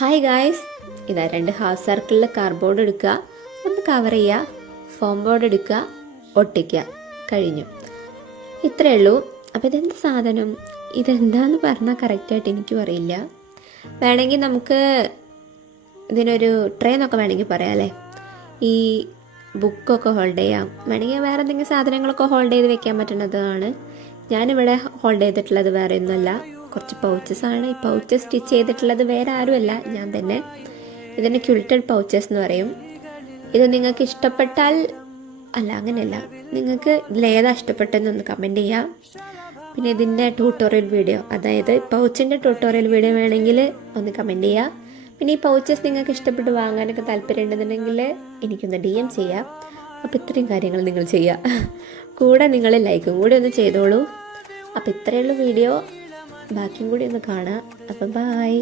Hi guys, ഇതാ 2 half സർക്കിളിൽ cardboard എടുക്കുക, ഒന്ന് കവർ ചെയ്യുക, ഫോം ബോർഡ് എടുക്കുക, ഒട്ടിക്കുക, കഴിഞ്ഞു. ഇത്രയേ ഉള്ളൂ. അപ്പോൾ ഇതെന്ത് സാധനം, ഇതെന്താന്ന് പറഞ്ഞാൽ കറക്റ്റായിട്ട് എനിക്കും അറിയില്ല. വേണമെങ്കിൽ നമുക്ക് ഇതിനൊരു ട്രേ എന്നൊക്കെ വേണമെങ്കിൽ പറയാം അല്ലേ. ഈ ബുക്കൊക്കെ ഹോൾഡ് ചെയ്യാം, വേണമെങ്കിൽ വേറെ എന്തെങ്കിലും സാധനങ്ങളൊക്കെ ഹോൾഡ് ചെയ്ത് വെക്കാൻ പറ്റുന്നതാണ്. ഞാനിവിടെ ഹോൾഡ് ചെയ്തിട്ടുള്ളത് വേറെ ഒന്നുമല്ല, കുറച്ച് പൗച്ചസ് ആണ്. ഈ പൗച്ചസ് സ്റ്റിച്ച് ചെയ്തിട്ടുള്ളത് വേറെ ആരുമല്ല, ഞാൻ തന്നെ. ഇതിന് ക്യുൾട്ടഡ് പൗച്ചസ് എന്ന് പറയും. ഇത് നിങ്ങൾക്ക് ഇഷ്ടപ്പെട്ടാൽ, അല്ല അങ്ങനെയല്ല, നിങ്ങൾക്ക് ഇതിലേതാ ഇഷ്ടപ്പെട്ടതെന്നൊന്ന് കമൻറ്റ് ചെയ്യാം. പിന്നെ ഇതിൻ്റെ ട്യൂട്ടോറിയൽ വീഡിയോ, അതായത് പൗച്ചിൻ്റെ ട്യൂട്ടോറിയൽ വീഡിയോ വേണമെങ്കിൽ ഒന്ന് കമൻറ്റ് ചെയ്യുക. പിന്നെ ഈ പൗച്ചസ് നിങ്ങൾക്ക് ഇഷ്ടപ്പെട്ട് വാങ്ങാനൊക്കെ താല്പര്യം ഉണ്ടെന്നുണ്ടെങ്കിൽ എനിക്കൊന്ന് DM ചെയ്യാം. അപ്പോൾ ഇത്രയും കാര്യങ്ങൾ നിങ്ങൾ ചെയ്യുക, കൂടെ നിങ്ങൾ ലൈക്കും കൂടി ഒന്ന് ചെയ്തോളൂ. അപ്പോൾ ഇത്രയുള്ള വീഡിയോ, ബാക്കിയും കൂടി ഒന്ന് കാണാം. അപ്പം ബൈ.